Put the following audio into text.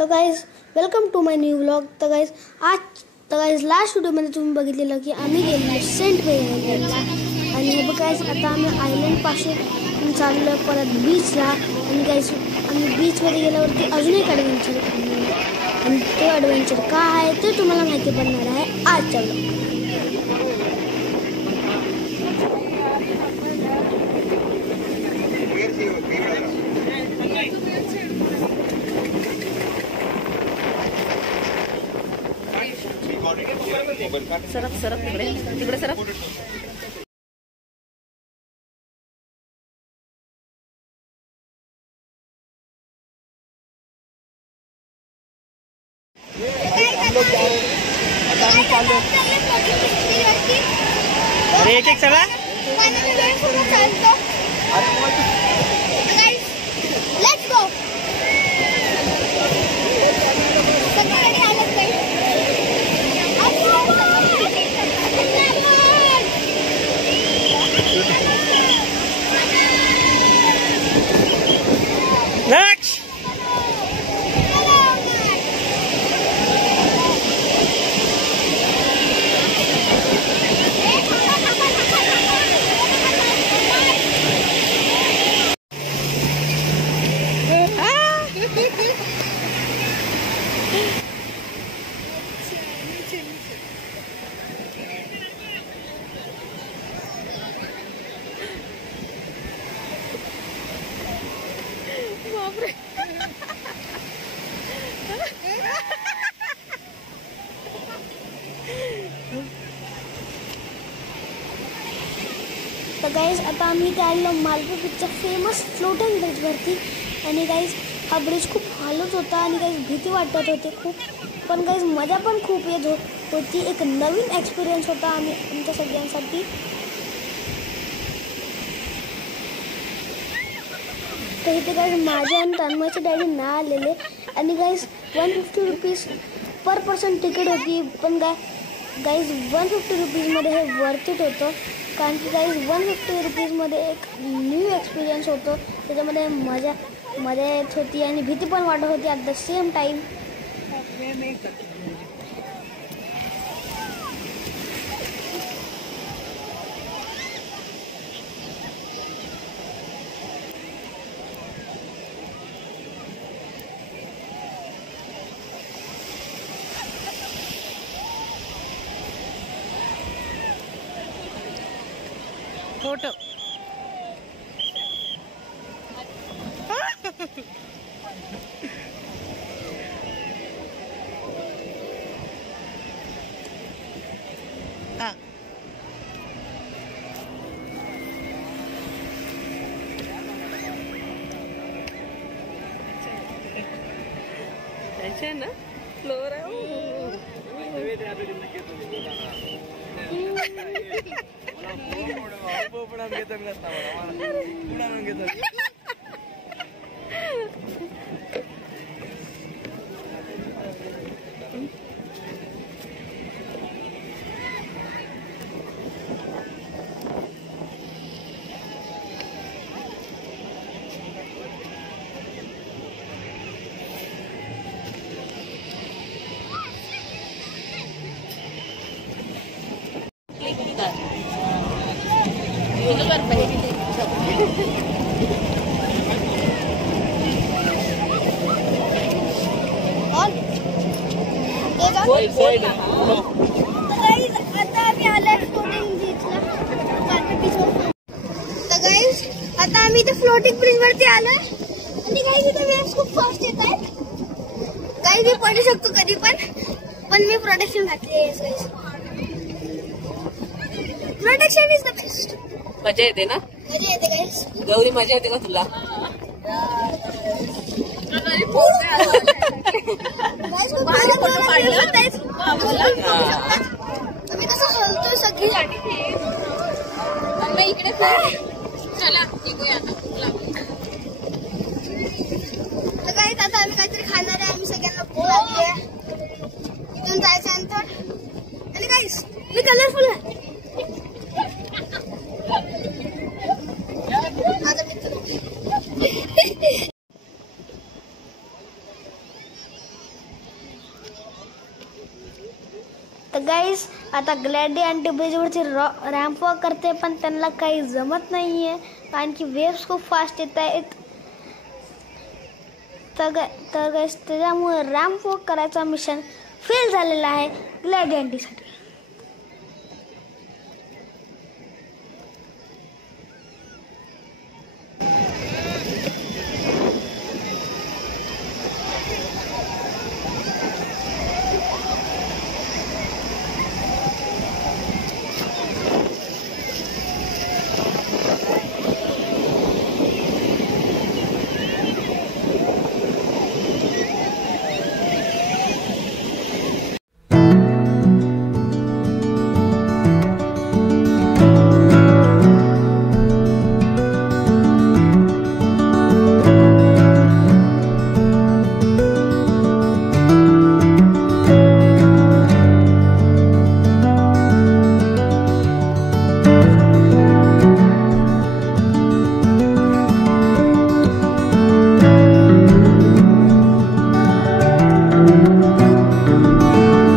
तर guys welcome to my new vlog. तर guys last व्हिडिओमध्ये तुम्ही बघितलेलं की आम्ही गेलो सेंट मेरी आयलंडला. आणि हे बघायचं आता आम्ही आयलंडपासून चाललो परत बीचला. आणि गाईज आम्ही बीचमध्ये गेल्यावरती अजून एक ॲडव्हेंचर आणि तो ॲडव्हेंचर काय आहे ते तुम्हाला माहिती पडणार आहे आजच्या व्लॉग. सरक सरक तिकडे सरक. अरे एक चला. Let's go. Next. तर गाईज आता आम्ही त्या आलो मालपूर बीचच्या फेमस फ्लोटिंग ब्रिजवरती. आणि गाईज हा ब्रिज खूप हालत होता आणि गाईज भीती वाटत होती खूप, पण गाईज मजा पण खूप येत होती. एक नवीन एक्सपिरियन्स होता आमच्या सगळ्यांसाठी. तर इथे गाईज माझ्या आणि तन्मयचे डॅडी नाही आलेले. आणि गाईज 150 रुपीज पर पर्सन तिकीट होती, पण गाईज 150 रुपीजमध्ये हे वर्थ इट होतं. कारण की गाईज 150 रुपीजमध्ये एक न्यू एक्सपिरियन्स होतो. त्याच्यामध्ये मजा येत होती आणि भीती पण वाटत होती at the same time. Photo. अच्छा ना फ्लोर आहे. आता आम्ही इथे फ्लोटिंग ब्रिज वरती आलोय आणि काही इथे वेव्स खूप फास्ट येत आहेत. काही मी पडू शकतो कधी पण मी प्रोटेक्शन घातली. Protection is the best. मजा येते ना. मजा येते गाईस. गौरी मजा येते का तुला. तुम्ही कसं हलतोय सगळी इकडे. चला निघूया आता. काही आता आम्ही काहीतरी खाणार आहे. आम्ही सगळ्यांना भूक लागली आहे. इथून जायचं नंतर. आणि गाईस मी कलरफुल आहे. आता मित्र तर गाईस आता ग्लॅडी आंटी ब्रिजवरची रॅम्प वॉक करते, पण त्यांना काही जमत नाही आहे कारण की वेव्स खूप फास्ट येत आहेत. तर गाईस त्याच्यामुळे रॅम्प वॉक करायचा मिशन फेल झालेला आहे ग्लॅडी आंटीसाठी.